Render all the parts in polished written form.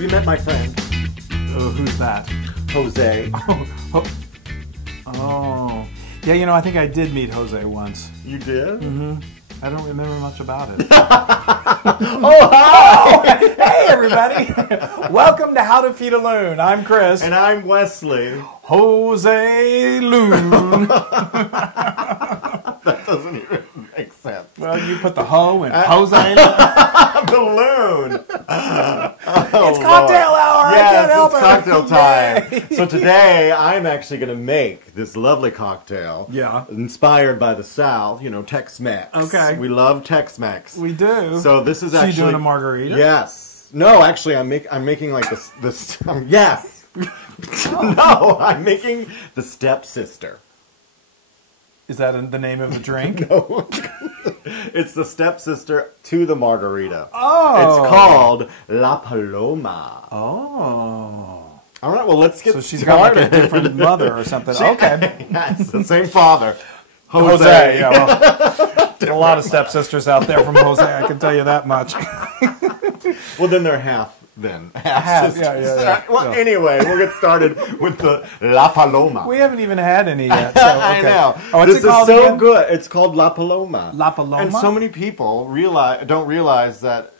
Have you met my friend? Who's that? Jose. Oh. Yeah, you know, I think I did meet Jose once. You did? Mm-hmm. I don't remember much about it. Oh, hi! Hey, everybody! Welcome to How to Feed a Loon. I'm Chris. And I'm Wesley. Jose Loon. That doesn't even make sense. Well, you put the ho and Jose. The loon. It's cocktail hour. Yes, I can't help it's it. cocktail time. Yay. So today I'm actually going to make this lovely cocktail. Yeah. Inspired by the South, you know, Tex-Mex. Okay. We love Tex-Mex. We do. So this is actually. So you doing a margarita? Yes. No, actually, I'm making like this. Yes. No, I'm making the stepsister. Is that the name of the drink? No. It's the stepsister to the margarita. Oh. It's called La Paloma. Oh. All right, well, let's get So she's started. got like a different mother or something. Okay. Yes, the same father. Jose. Yeah, well, there are a lot of stepsisters out there from Jose, I can tell you that much. Well, then they're half Half, sisters. yeah. Well, anyway, we'll get started with the La Paloma. We haven't even had any yet. So, okay. I know. Oh, what's This it called is so again? good. It's called La Paloma. La Paloma? And so many people don't realize that.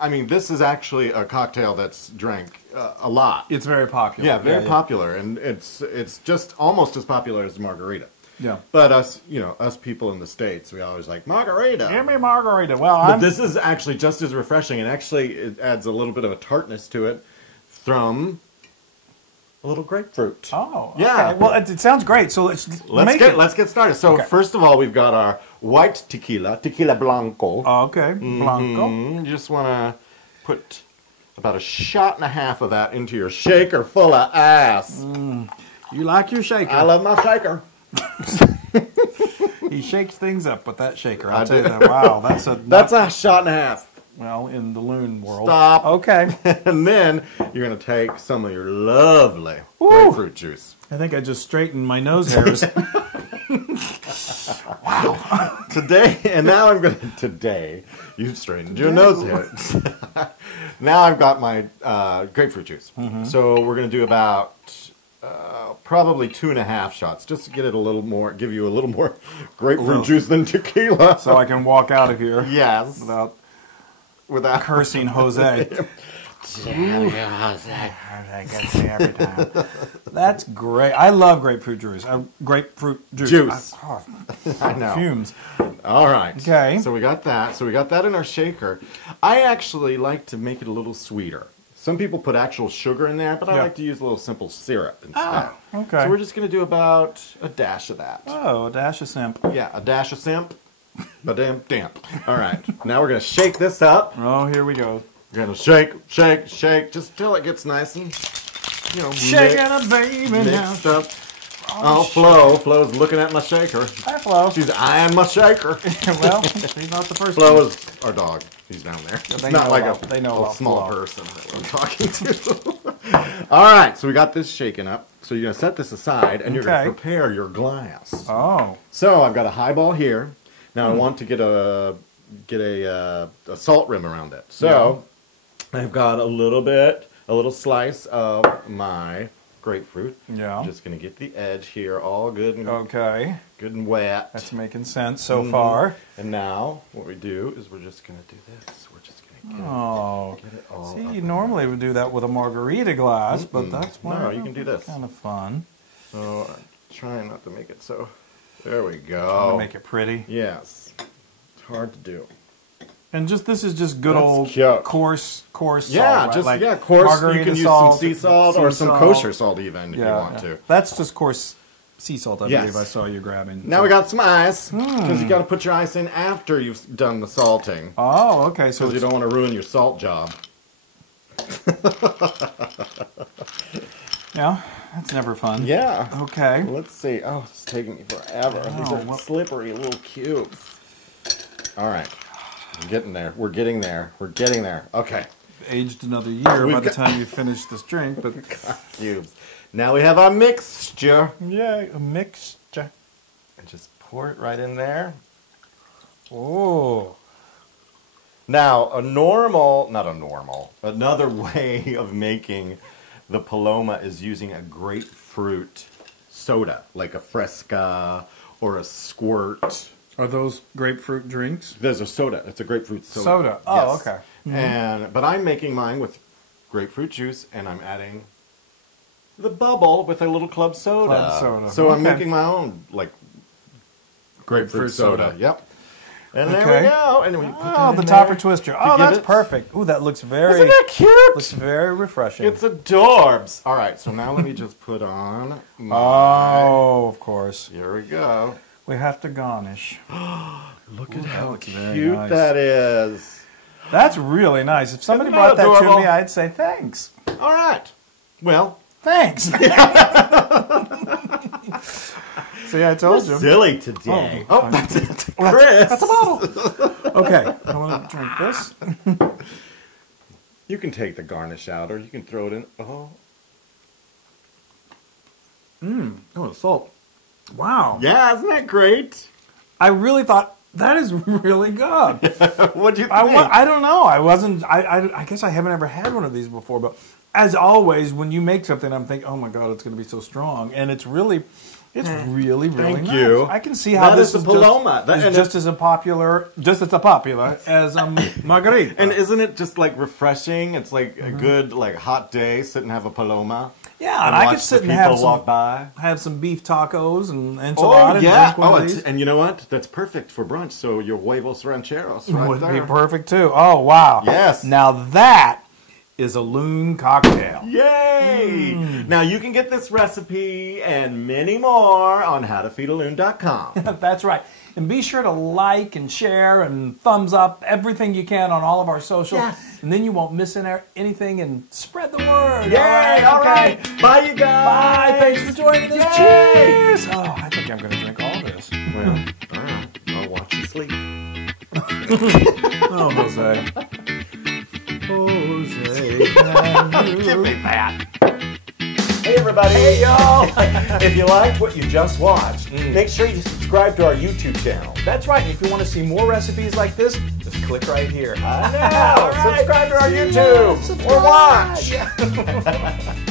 I mean, this is actually a cocktail that's drank a lot. It's very popular. Yeah, very popular, and it's just almost as popular as margarita. Yeah. But us people in the States, we always like margarita. Give me margarita. Well, But this is actually just as refreshing, and actually it adds a little bit of a tartness to it from a little grapefruit. Oh, okay. Yeah. Well, it sounds great. So let's get started. So Okay. first of all, we've got our white tequila blanco. Oh, okay. Blanco. You just want to put about a shot and a half of that into your shaker full of ass. You like your shaker. I love my shaker. He shakes things up with that shaker. I I'll tell you do. that. Wow, That's a shot and a half. well in the Loon world. Stop. Okay. And then you're going to take some of your lovely Woo. grapefruit juice. I think I just straightened my nose hairs. Today, you straightened your nose hairs. Now I've got my grapefruit juice. So we're going to do about probably 2.5 shots, just to get it a little more, give you a little more grapefruit juice than tequila. So I can walk out of here. Yes. Without cursing Jose. Damn Jose gets me every time. That's great. I love grapefruit juice. Grapefruit juice. I know. Fumes. All right. Okay. So we got that. So we got that in our shaker. I actually like to make it a little sweeter. Some people put actual sugar in there, but I like to use a little simple syrup instead. Oh, okay. So we're just going to do about a dash of that. Oh, a dash of simp. Yeah, a dash of simp. Damp. All right. Now we're going to shake this up. Oh, here we go. We're going to shake, just till it gets nice and, Shaking a baby now. mixed up. Oh, Flo's looking at my shaker. Hi, Flo. She's eyeing my shaker. Well, she's not the first Flo one. is our dog. He's down there. It's they not know like about- they know a about small Flo. person that I'm talking to. All right, so we got this shaken up. So you're going to set this aside, and you're going to prepare your glass. Oh. So I've got a highball here. Now I want to get a salt rim around it. So I've got a little slice of my grapefruit. Yeah. I'm just going to get the edge here all good and good and wet. That's making sense so far. And now what we do is we're just going to do this. We're just going to get it all. See, you normally would do that with a margarita glass, but that's you can do this. Kind of fun. So I'm trying not to make it so. There we Trying go. to make it pretty. Yes. It's hard to do. And this is just good old coarse salt. Yeah, right? just like coarse. margarita You can use salt, some sea salt or some kosher salt even if you want to. That's just coarse sea salt, I believe I saw you grabbing. Now we got some ice, because you got to put your ice in after you've done the salting. Oh, okay. So Because you don't want to ruin your salt job. Yeah, that's never fun. Yeah. Okay. Let's see. Oh, it's taking me forever. These are slippery little cubes. All right. We're getting there. We're getting there. We're getting there. Okay. Aged another year by the time you finish this drink, but cubes. Now we have our mixture. Yeah, a mixture. And just pour it right in there. Oh. Now, another way of making the Paloma is using a grapefruit soda, like a Fresca or a Squirt. Are those grapefruit drinks? There's a soda. It's a grapefruit soda. Soda. Oh, okay. But I'm making mine with grapefruit juice, and I'm adding the bubble with a little club soda. Club soda. So I'm making my own like grapefruit soda. Yep. And there we go. And then we put that in the there topper twister. Oh, give that's it- perfect. Ooh, that looks very. Isn't that cute? Looks very refreshing. It's adorbs. All right, so now let me just put on my... Oh, of course. Here we go. We have to garnish. Look at how looks very cute nice. that is. That's really nice. If somebody Isn't brought that that to adorable? me, I'd say thanks. All right. Well, Thanks. See, I told you. silly today. Oh, Oh, that's it. Well, Chris. That's a bottle. Okay, I want to drink this. You can take the garnish out, or you can throw it in. Oh. Oh, the salt. Wow. Yeah, isn't that great? I really thought that is really good. What'd you think? I don't know. I guess I haven't ever had one of these before, but as always, when you make something, I'm thinking, oh my God, it's going to be so strong. And it's really really Thank nice. you. I can see how That this is the Paloma. just as popular as margarita. And isn't it just like refreshing? It's like a good like hot day, sit and have a Paloma. Yeah, and I watch could sit the and have people walk by. some beef tacos and enchilada Oh and yeah! drink one of these. And you know what? That's perfect for brunch. So your huevos rancheros right Would there. be perfect too. Oh wow! Yes. Now that is a Loon cocktail. Yay! Now you can get this recipe and many more on howtofeedaloon.com. That's right. And be sure to like and share and thumbs up everything you can on all of our social. Yes. And then you won't miss anything and spread the word. Yay! All right. Bye, you guys. Bye. Thanks for joining us. Yay. Cheers. Oh, I think I'm going to drink all this. Well, all right. I'll watch you sleep. Oh, Jose. Jose, can you... Give me that. Hey everybody! Hey y'all! If you liked what you just watched, make sure you subscribe to our YouTube channel. That's right. If you want to see more recipes like this, just click right here. I know! Subscribe to our YouTube! Or watch!